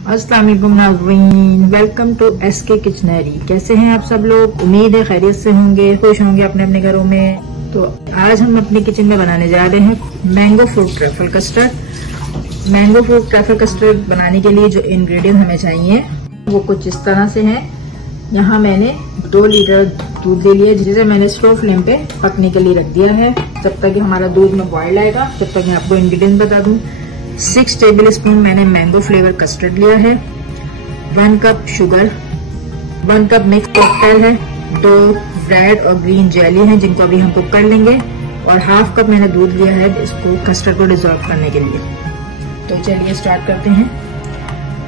अस्सलाम वालेकुम नाज़रीन, वेलकम टू एसके किचनरी। कैसे हैं आप सब लोग? उम्मीद है खैरियत से होंगे, खुश होंगे अपने अपने घरों में। तो आज हम अपने किचन में बनाने जा रहे हैं mango fruit truffle custard. Mango fruit truffle custard बनाने के लिए जो इंग्रेडिएंट हमें चाहिए वो कुछ इस तरह से हैं। यहाँ मैंने 2 लीटर दूध ले लिया, जिसे मैंने स्लो फ्लेम पे पकने के लिए रख दिया है जब तक कि हमारा दूध में बॉयल आएगा। जब तक मैं आपको इंग्रेडिएंट बता दूं, 6 टेबल स्पून मैंने मैंगो फ्लेवर कस्टर्ड लिया है, 1 cup sugar, 1 cup mix cocktail है, 2 रेड और ग्रीन जेली है जिनको अभी हम कुक कर लेंगे, और हाफ कप मैंने दूध लिया है इसको कस्टर्ड को डिजोल्व करने के लिए। तो चलिए स्टार्ट करते हैं।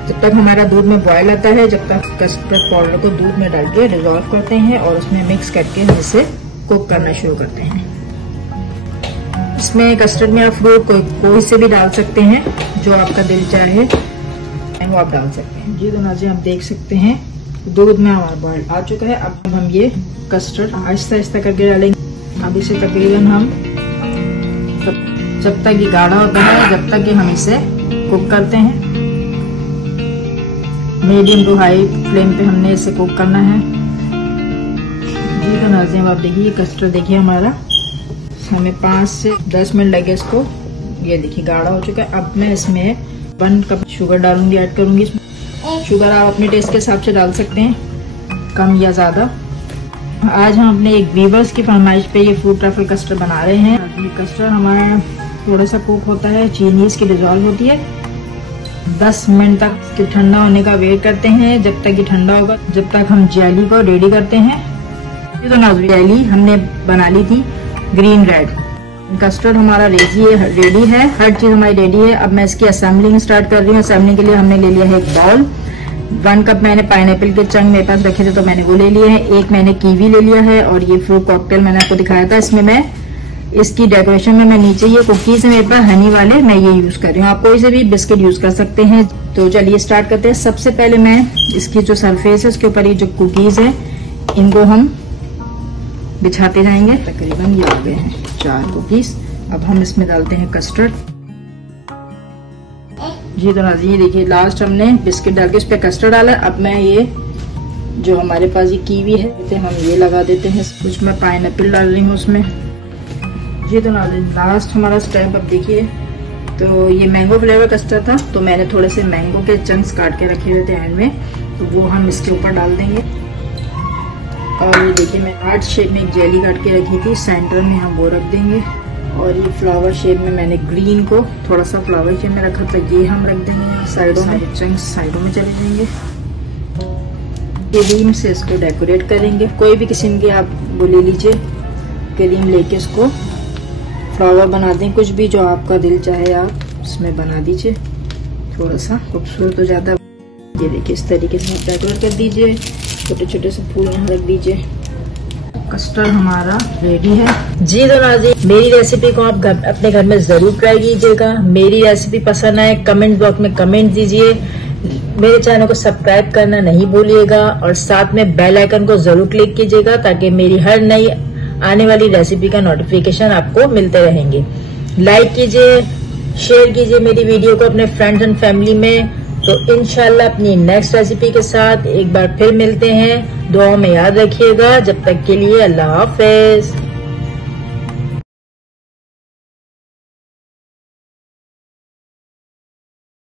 जब तक हमारा दूध में बॉयल आता है, जब तक कस्टर्ड पाउडर को दूध में डाल के डिजोल्व करते हैं और उसमें मिक्स करके हम इसे कुक करना शुरू करते हैं। इसमें कस्टर्ड में आप फ्रूट कोई से भी डाल सकते हैं, जो आपका दिल चाहे वो आप डाल सकते हैं। जी तो नाज़रीन, आप देख सकते हैं दूध में हमारा बॉयल आ चुका है। अब हम ये कस्टर्ड आहिस्ता आहिस्ता करके डालेंगे। अब इसे तकरीबन हम जब तक ये गाढ़ा होता है, जब तक कि हम इसे कुक करते हैं। मीडियम टू हाई फ्लेम पे हमने इसे कुक करना है। जी तो नाज़रीन, आप देखिए कस्टर्ड देखिए हमारा हमें 5 से 10 मिनट लगे इसको। ये देखिए गाढ़ा हो चुका है। अब मैं इसमें 1 कप शुगर डालूंगी, ऐड करूंगी। शुगर आप अपने टेस्ट के हिसाब से डाल सकते हैं, कम या ज्यादा। आज हम अपने एक व्यूअर्स की फरमाइश पे ये फ्रूट ट्रफल कस्टर्ड बना रहे हैं। ये कस्टर्ड हमारा थोड़ा सा कुक होता है, चीनी इसकी डिजोल्व होती है। 10 मिनट तक ठंडा होने का वेट करते हैं। जब तक ये ठंडा होगा, जब तक हम जेली को रेडी करते हैं। तो नाज़रीन, जेली हमने बना ली थी ग्रीन रेड। कस्टर्ड हमारा रेडी है, हर चीज हमारी रेडी है। अब मैं इसकी असेंबलिंग स्टार्ट कर रही हूँ। असेंबलिंग के लिए हमने ले लिया है एक बाउल, 1 कप मैंने पाइनएप्पल के चंक मेरे पास रखे थे तो मैंने वो ले लिए हैं, 1 मैंने कीवी ले लिया है, और ये फ्रूट कॉकटेल मैंने आपको दिखाया था। इसमें मैं इसकी डेकोरेशन में मैं नीचे ये कुकीज है मेरे पास हनी वाले, मैं ये यूज कर रही हूँ। आप कोई से भी बिस्किट यूज कर सकते हैं। तो चलिए स्टार्ट करते हैं। सबसे पहले मैं इसकी जो सरफेस है उसके ऊपर ये जो कुकीज है इनको हम बिछाते जाएंगे। तकरीबन ये हो गए हैं 4 कुकीज। अब हम इसमें डालते हैं कस्टर्ड। जी तो नाज़रीन, ये देखिए लास्ट हमने बिस्किट डाल के उस पर कस्टर्ड डाला। अब मैं ये जो हमारे पास ये कीवी है हम ये लगा देते हैं। कुछ मैं पाइनएप्पल डाल रही हूँ उसमें। जी तो नाज़रीन, लास्ट हमारा स्टेप अब देखिए। तो ये मैंगो फ्लेवर कस्टर्ड था, तो मैंने थोड़े से मैंगो के चंक्स काट के रखे हुए थे एंड में, तो वो हम इसके ऊपर डाल देंगे। और ये देखिए मैं हार्ट शेप में एक जेली काट के रखी थी, सेंटर में हम वो रख देंगे। और ये फ्लावर शेप में मैंने ग्रीन को थोड़ा सा फ्लावर शेप में रखा था, ये हम रख देंगे साइडों में। चंक्स साइडों में चले जाएंगे। क्रीम से इसको डेकोरेट करेंगे। कोई भी किस्म की आप वो ले लीजिए, क्रीम लेके इसको फ्लावर बना दें। कुछ भी जो आपका दिल चाहे आप उसमें बना दीजिए, थोड़ा सा खूबसूरत हो जाता है। ये देखिए इस तरीके से डेकोरेट कर दीजिए, छोटे छोटे से फूल यहाँ रख दीजिए। कस्टर्ड हमारा रेडी है। जी तो नाज़रीन, मेरी रेसिपी को आप अपने घर में जरूर ट्राई कीजिएगा। मेरी रेसिपी पसंद आए कमेंट बॉक्स में कमेंट दीजिए। मेरे चैनल को सब्सक्राइब करना नहीं भूलिएगा, और साथ में बेल आइकन को जरूर क्लिक कीजिएगा ताकि मेरी हर नई आने वाली रेसिपी का नोटिफिकेशन आपको मिलते रहेंगे। लाइक कीजिए, शेयर कीजिए मेरी वीडियो को अपने फ्रेंड्स एंड फैमिली में। तो इंशाल्लाह अपनी नेक्स्ट रेसिपी के साथ एक बार फिर मिलते हैं। दुआओं में याद रखिएगा। जब तक के लिए अल्लाह हाफिज।